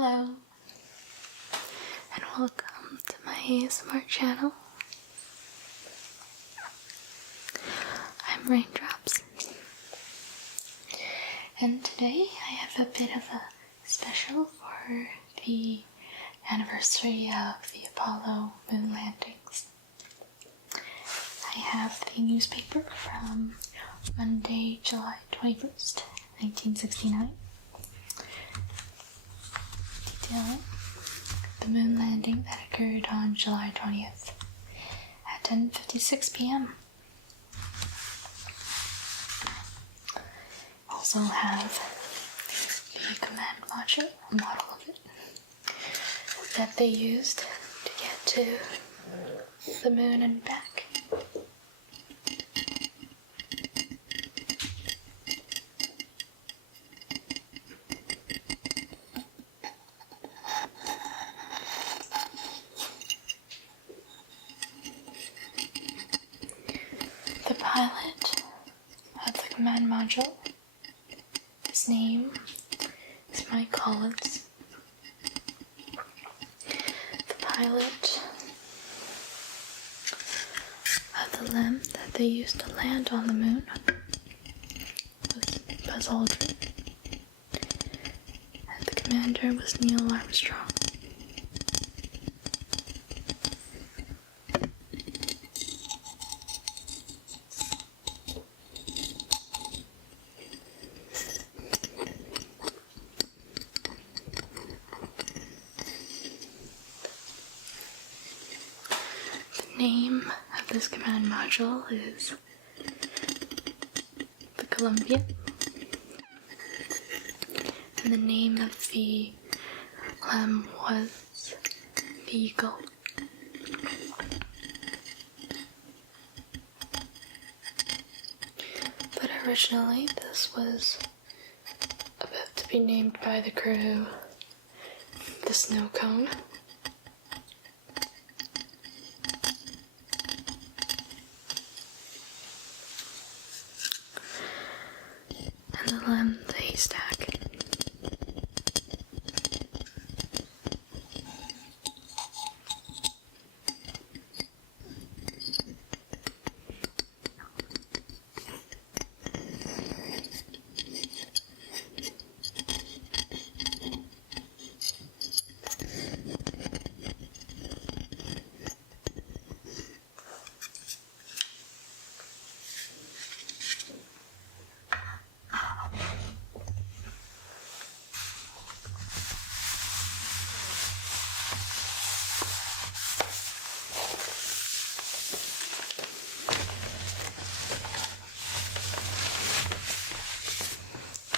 Hello, and welcome to my ASMR channel. I'm Raindrops, and today I have a bit of a special for the anniversary of the Apollo moon landings. I have the newspaper from Monday, July 21st, 1969. Detailing the moon landing that occurred on July 20th at 10:56 p.m. Also have the command model of it that they used to get to the moon and back. The pilot of the command module, his name is Mike Collins. The pilot of the LEM that they used to land on the moon was Buzz Aldrin, and the commander was Neil Armstrong. The name of this command module is the Columbia, and the name of the LEM was the Eagle. But originally this was about to be named by the crew the Snow Cone. And the LEM, the Haystack.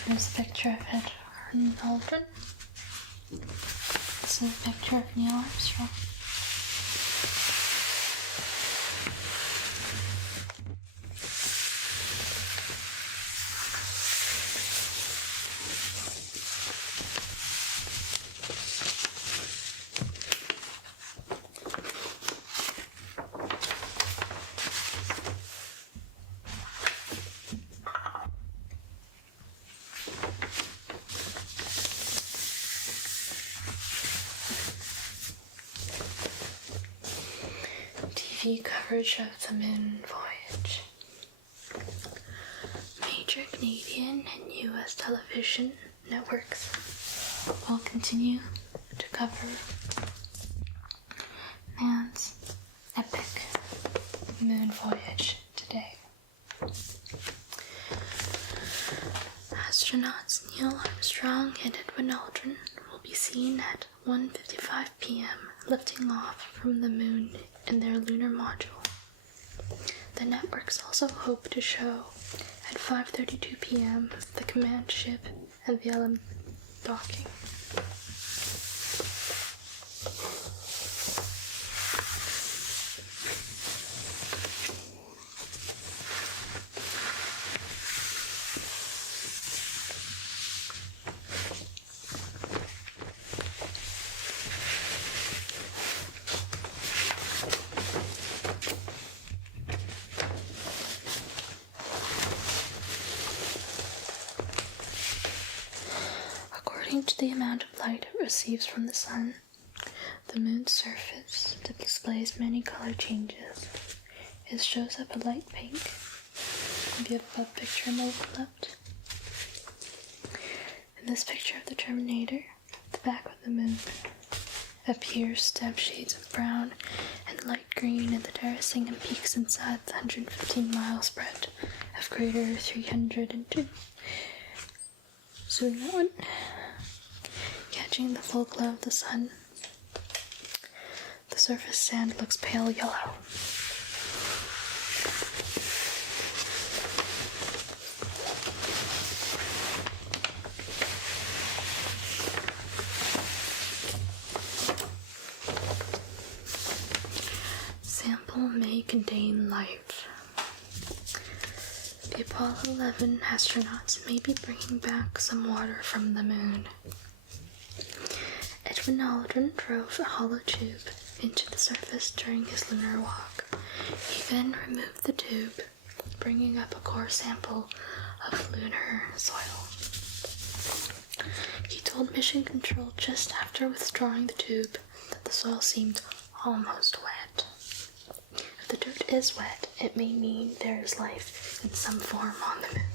Here's a picture of Ed Aldrin. This is a picture of Neil Armstrong. TV coverage of the moon voyage. Major Canadian and U.S. television networks will continue to cover man's epic moon voyage today. Astronauts Neil Armstrong and Edwin Aldrin will be seen at 1:55 p.m. lifting off from the moon in their lunar module. The networks also hope to show at 5:32 p.m. the command ship and the LM docking. According to the amount of light it receives from the sun, the moon's surface displays many color changes. It shows up a light pink. If you have a picture on the left. In this picture of the Terminator, the back of the moon appears step shades of brown and light green in the terracing and peaks inside the 115-mile spread of crater 302. Zoom that one. Catching the full glow of the sun, the surface sand looks pale yellow. Sample may contain life. The Apollo 11 astronauts may be bringing back some water from the moon. Aldrin drove a hollow tube into the surface during his lunar walk. He then removed the tube, bringing up a core sample of lunar soil. He told Mission Control just after withdrawing the tube that the soil seemed almost wet. If the dirt is wet, it may mean there is life in some form on the moon.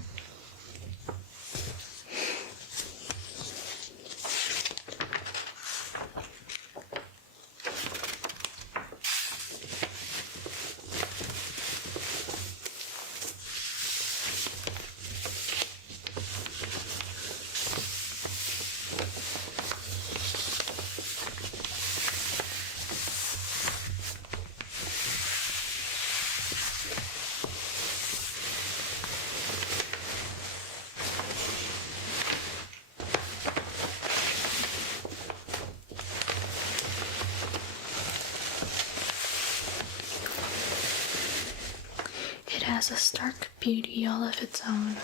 Has a stark beauty all of its own.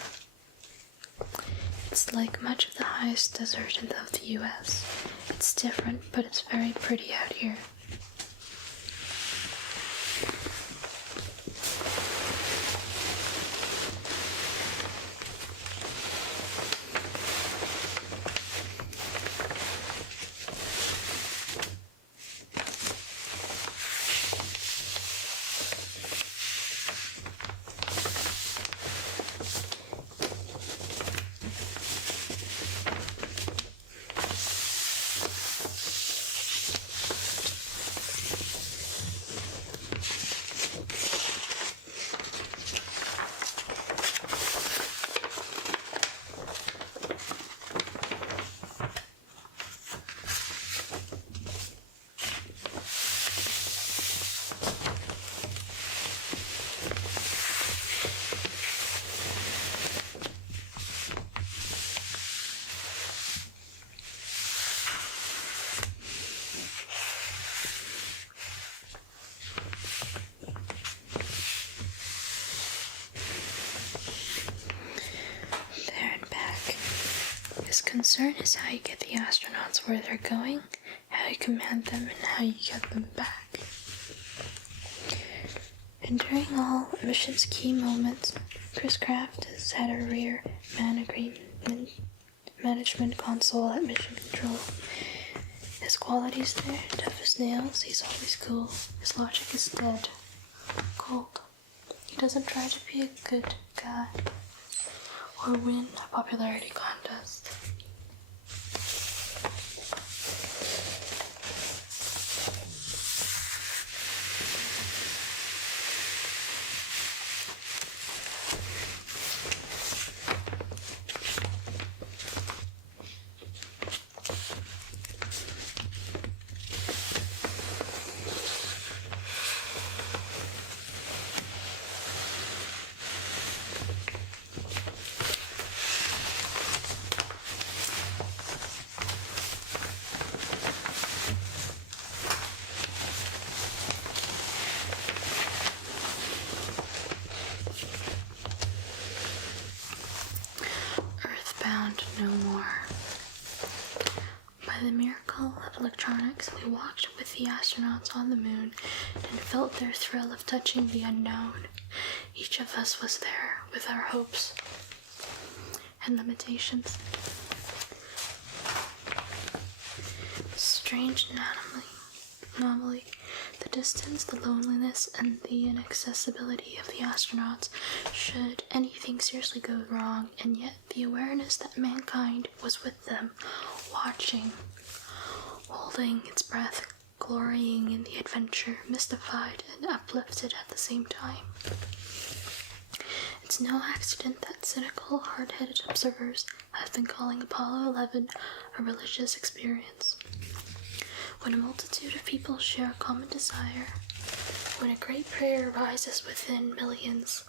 It's like much of the highest desert of the US. It's different, but it's very pretty out here. Concern is how you get the astronauts where they're going, how you command them, and how you get them back. And during all mission's key moments, Chris Kraft has had a rear management console at Mission Control. His quality's there, tough as nails, he's always cool. His logic is dead, cold. He doesn't try to be a good guy or win a popularity contest. No more. By the miracle of electronics, we walked with the astronauts on the moon and felt their thrill of touching the unknown. Each of us was there with our hopes and limitations. strange anomaly. The distance, the loneliness, and the inaccessibility of the astronauts should anything seriously go wrong, and yet the awareness that mankind was with them, watching, holding its breath, glorying in the adventure, mystified and uplifted at the same time. It's no accident that cynical, hard-headed observers have been calling Apollo 11 a religious experience. When a multitude of people share a common desire, when a great prayer rises within millions,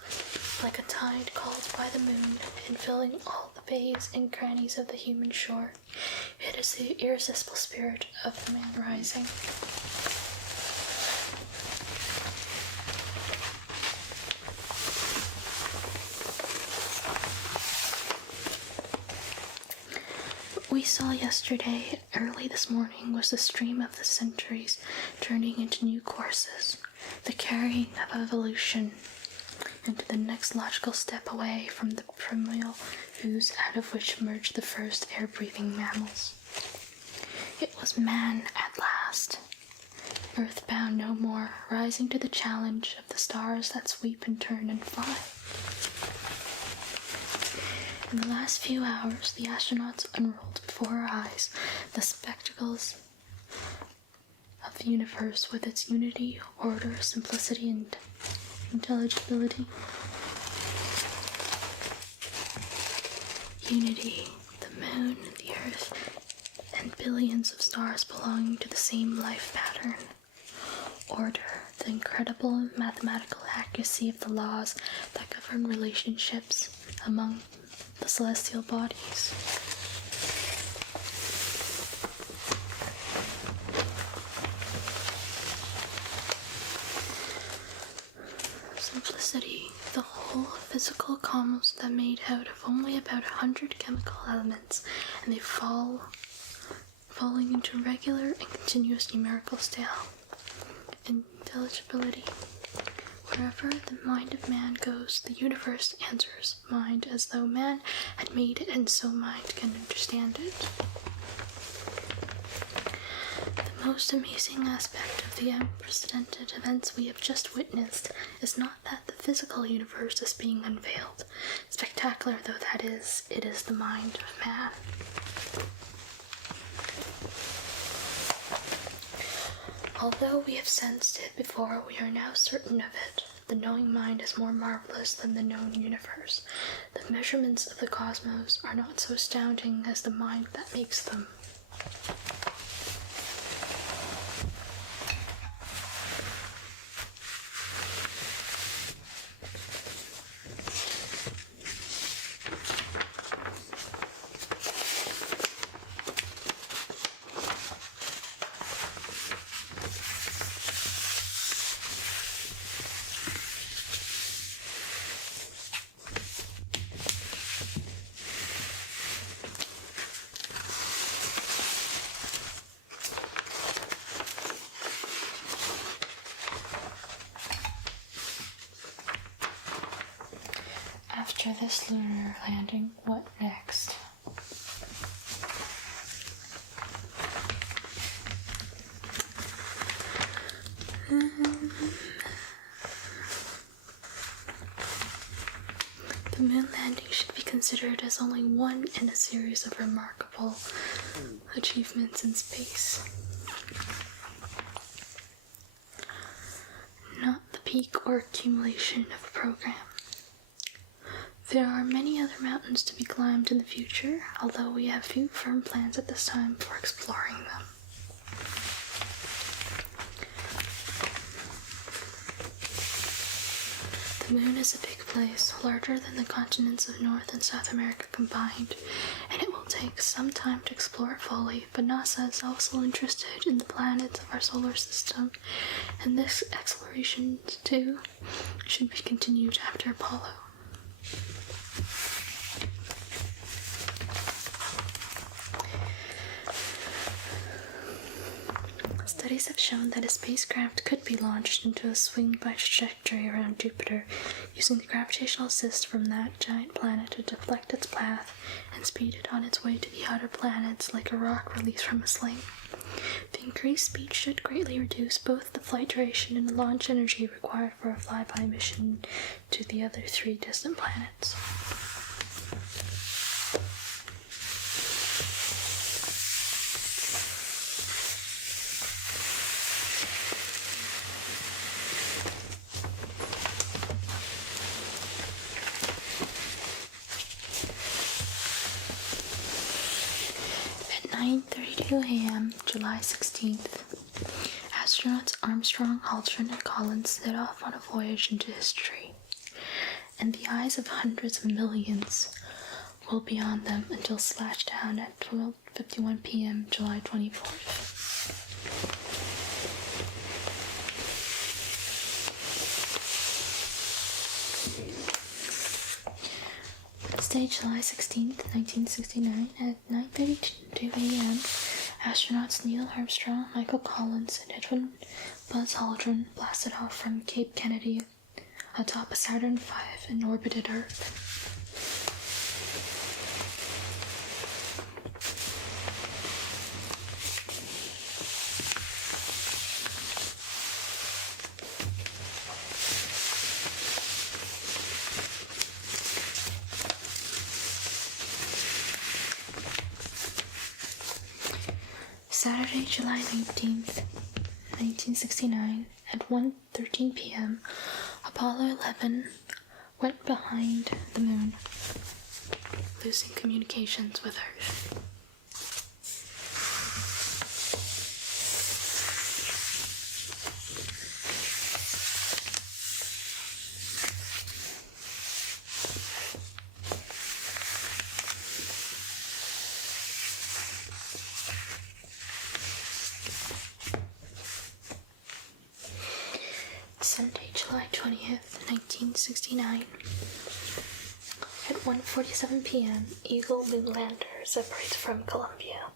like a tide called by the moon and filling all the bays and crannies of the human shore, it is the irresistible spirit of the man rising. What we saw yesterday, early this morning, was the stream of the centuries turning into new courses, the carrying of evolution into the next logical step away from the primeval ooze out of which emerged the first air-breathing mammals. It was man at last, earthbound no more, rising to the challenge of the stars that sweep and turn and fly. In the last few hours, the astronauts unrolled before our eyes the spectacles of the universe with its unity, order, simplicity, and intelligibility. Unity, the moon, the earth, and billions of stars belonging to the same life pattern. Order, the incredible mathematical accuracy of the laws that govern relationships among the celestial bodies. Simplicity, the whole physical cosmos that made out of only about 100 chemical elements, and they falling into regular and continuous numerical scale. Intelligibility. Wherever the mind of man goes, the universe answers mind as though man had made it, and so mind can understand it. The most amazing aspect of the unprecedented events we have just witnessed is not that the physical universe is being unveiled. Spectacular though that is, it is the mind of man. Although we have sensed it before, we are now certain of it. The knowing mind is more marvelous than the known universe. The measurements of the cosmos are not so astounding as the mind that makes them. After this lunar landing, what next? The moon landing should be considered as only one in a series of remarkable achievements in space. Not the peak or accumulation of a program. There are many other mountains to be climbed in the future, although we have few firm plans at this time for exploring them. The moon is a big place, larger than the continents of North and South America combined, and it will take some time to explore it fully, but NASA is also interested in the planets of our solar system, and this exploration, too, should be continued after Apollo. Studies have shown that a spacecraft could be launched into a swing by trajectory around Jupiter, using the gravitational assist from that giant planet to deflect its path and speed it on its way to the outer planets like a rock released from a sling. The increased speed should greatly reduce both the flight duration and the launch energy required for a flyby mission to the other 3 distant planets. At 9:32 a.m., July 16th, astronauts Armstrong, Aldrin, and Collins set off on a voyage into history, and the eyes of hundreds of millions will be on them until splashdown at 12:51 p.m., July 24th. Wednesday, July 16th, 1969, at 9:32 a.m., astronauts Neil Armstrong, Michael Collins, and Edwin Buzz Aldrin blasted off from Cape Kennedy atop a Saturn V and orbited Earth. Saturday, July 19th, 1969, at 1:13 p.m., Apollo 11 went behind the moon, losing communications with Earth. Sunday, July 20th, 1969. At 1:47 p.m., Eagle Moon Lander separates from Columbia.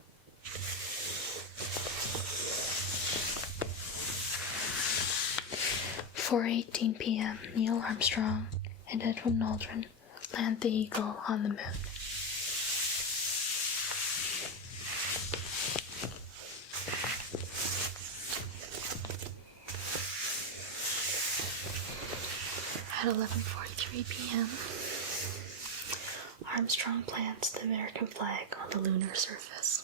At 4:18 p.m., Neil Armstrong and Edwin Aldrin land the Eagle on the moon. At 11:43 p.m., Armstrong plants the American flag on the lunar surface.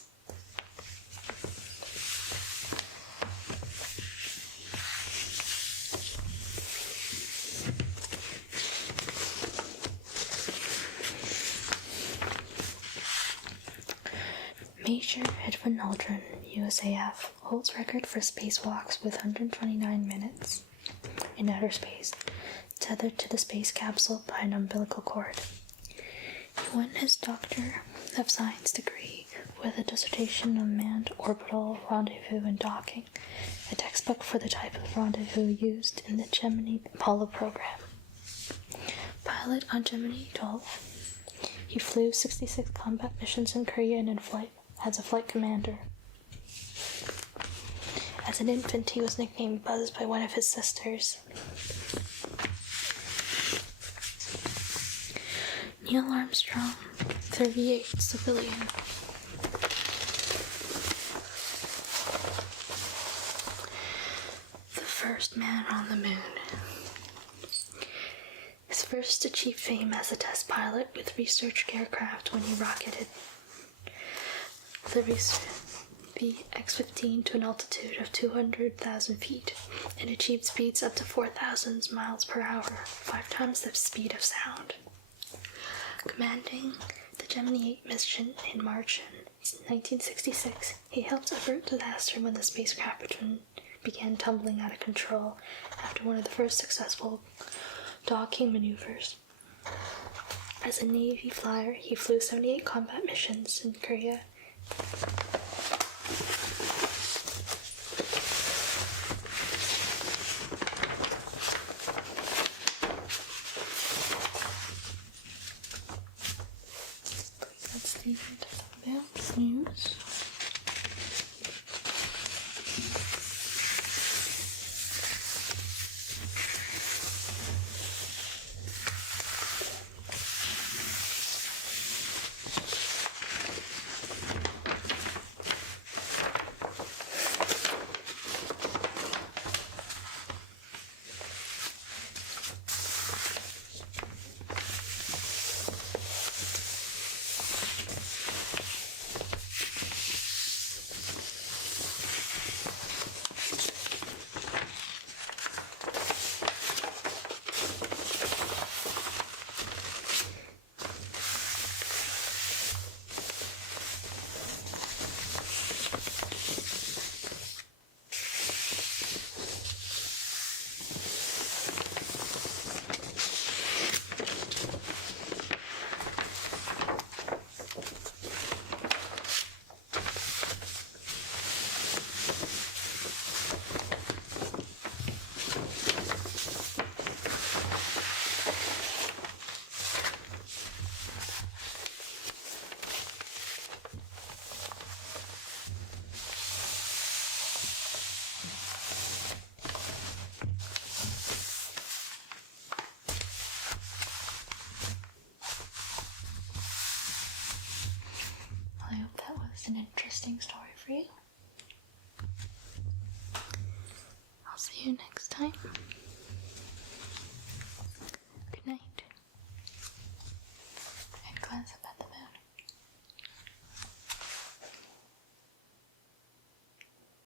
Major Edwin Aldrin, USAF, holds record for spacewalks with 129 minutes in outer space, tethered to the space capsule by an umbilical cord. He won his Doctor of Science degree with a dissertation on manned orbital rendezvous and docking, a textbook for the type of rendezvous used in the Gemini Apollo program. Pilot on Gemini 12, he flew 66 combat missions in Korea and in flight as a flight commander. As an infant, he was nicknamed Buzz by one of his sisters. Neil Armstrong, 38, civilian. The first man on the moon. His first achieved fame as a test pilot with research aircraft when he rocketed the X-15 to an altitude of 200,000 feet and achieved speeds up to 4,000 miles per hour, 5 times the speed of sound. Commanding the Gemini 8 mission in March 1966, he helped avert disaster when the spacecraft began tumbling out of control after one of the first successful docking maneuvers. As a Navy flyer, he flew 78 combat missions in Korea. That's the end of the news. is an interesting story for you. I'll see you next time.